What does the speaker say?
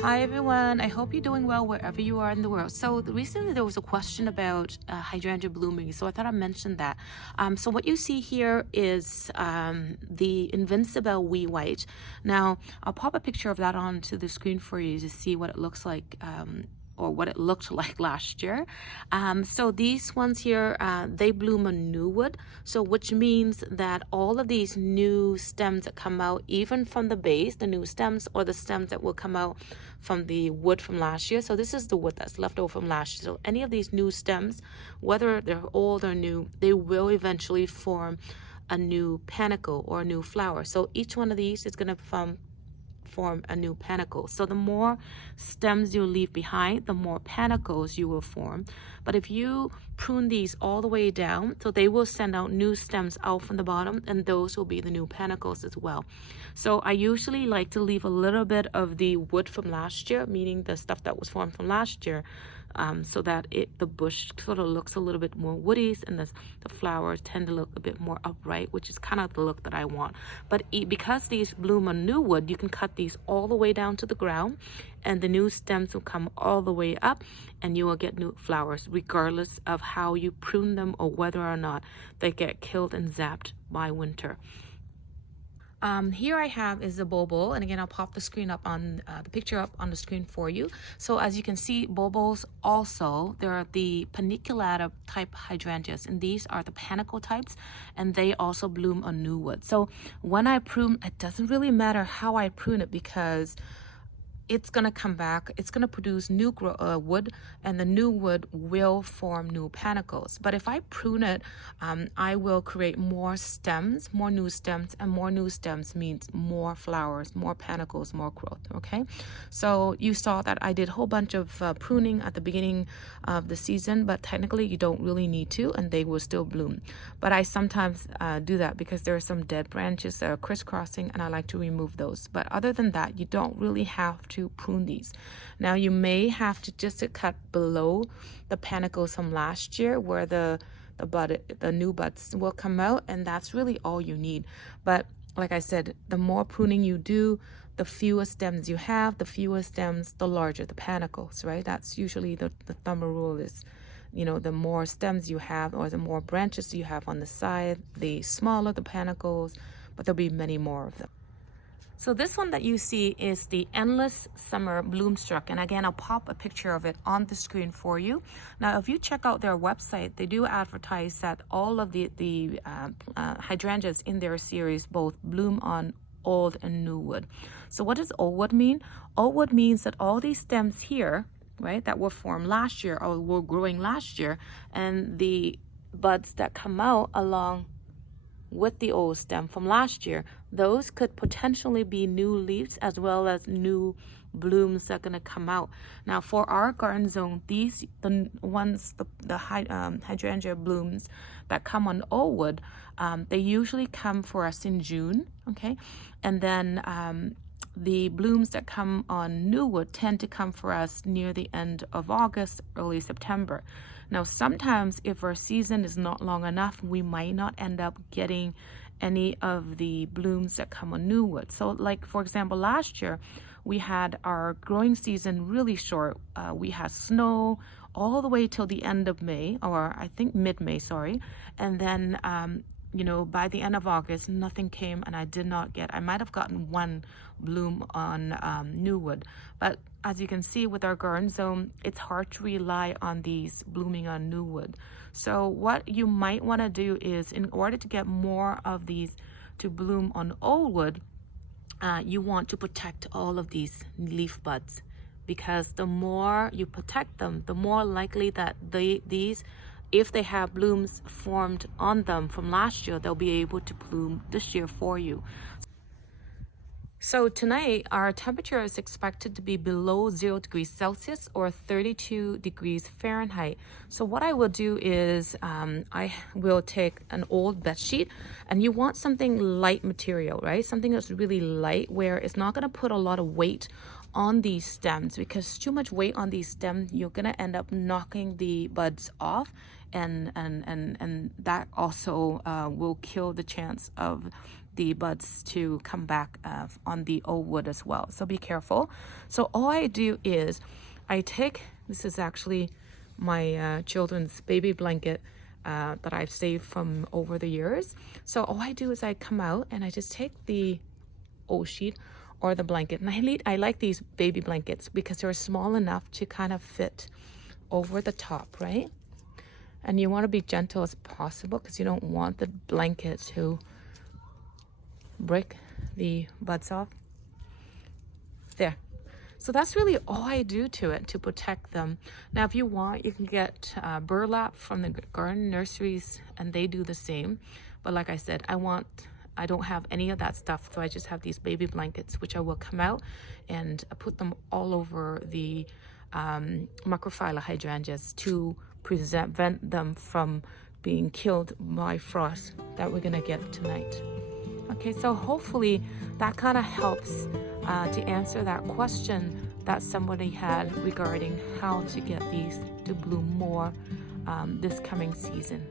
Hi everyone, I hope you're doing well wherever you are in the world. So recently there was a question about hydrangea blooming, so I thought I'd mention that. So what you see here is the Invincible Wee White. Now I'll pop a picture of that onto the screen for you to see what it looks like or what it looked like last year. So these ones here, they bloom on new wood. So which means that all of these new stems that come out, even from the base, the new stems or the stems that will come out from the wood from last year. So this is the wood that's left over from last year. So any of these new stems, whether they're old or new, they will eventually form a new panicle or a new flower. So each one of these is going to form a new panicle. So the more stems you leave behind, the more panicles you will form. But if you prune these all the way down, so they will send out new stems out from the bottom, and those will be the new panicles as well. So I usually like to leave a little bit of the wood from last year, meaning the stuff that was formed from last year, so that the bush sort of looks a little bit more woody, and the flowers tend to look a bit more upright, which is kind of the look that I want. But because these bloom on new wood, you can cut these all the way down to the ground, and the new stems will come all the way up, and you will get new flowers regardless of how you prune them or whether or not they get killed and zapped by winter. Here I have is the bulbul, and again I'll pop the screen up on the picture up on the screen for you. So as you can see, bulbuls also, there are the paniculata type hydrangeas, and these are the panicle types, and they also bloom on new wood. So when I prune, it doesn't really matter how I prune it, because it's going to come back, it's going to produce new wood, and the new wood will form new panicles. But if I prune it, I will create more stems, more new stems, and more new stems means more flowers, more panicles, more growth. Okay, so you saw that I did a whole bunch of pruning at the beginning of the season, but technically you don't really need to, and they will still bloom. But I sometimes do that because there are some dead branches that are crisscrossing, and I like to remove those. But other than that, you don't really have to prune these. Now you may have to just cut below the panicles from last year where the new buds will come out, and that's really all you need. But like I said, the more pruning you do, the fewer stems you have, the fewer stems, the larger the panicles, right? That's usually the thumb rule is, the more stems you have or the more branches you have on the side, the smaller the panicles, but there'll be many more of them. So this one that you see is the Endless Summer Bloomstruck, and again I'll pop a picture of it on the screen for you. Now if you check out their website, they do advertise that all of the hydrangeas in their series both bloom on old and new wood. So what does old wood mean? Old wood means that all these stems here, right, that were formed last year or were growing last year, and the buds that come out along with the old stem from last year, those could potentially be new leaves as well as new blooms that are going to come out. Now for our garden zone, the hydrangea blooms that come on old wood, they usually come for us in June, okay, and then the blooms that come on new wood tend to come for us near the end of August, early September. Now, sometimes if our season is not long enough, we might not end up getting any of the blooms that come on new wood. So like, for example, last year, we had our growing season really short. We had snow all the way till the end of May, or I think mid-May, sorry. And then, by the end of August, nothing came, and I might have gotten one bloom on new wood. But as you can see with our garden zone, it's hard to rely on these blooming on new wood. So what you might want to do is, in order to get more of these to bloom on old wood, you want to protect all of these leaf buds, because the more you protect them, the more likely that these, if they have blooms formed on them from last year, they'll be able to bloom this year for you. So tonight, our temperature is expected to be below 0 degrees Celsius or 32 degrees Fahrenheit. So what I will do is I will take an old bed sheet, and you want something light material, right? Something that's really light, where it's not going to put a lot of weight on these stems, because too much weight on these stems, you're going to end up knocking the buds off, and that also will kill the chance of the buds to come back on the old wood as well. So be careful. So all I do is I take, this is actually my children's baby blanket that I've saved from over the years. So all I do is I come out and I just take the old sheet or the blanket, and I like these baby blankets because they're small enough to kind of fit over the top, right? And you want to be gentle as possible because you don't want the blanket to break the buds off. There. So that's really all I do to it to protect them. Now, if you want, you can get burlap from the garden nurseries, and they do the same. But like I said, I don't have any of that stuff, so I just have these baby blankets, which I will come out and put them all over the Macrophylla hydrangeas to prevent them from being killed by frost that we're gonna get tonight. Okay, so hopefully that kind of helps to answer that question that somebody had regarding how to get these to bloom more this coming season.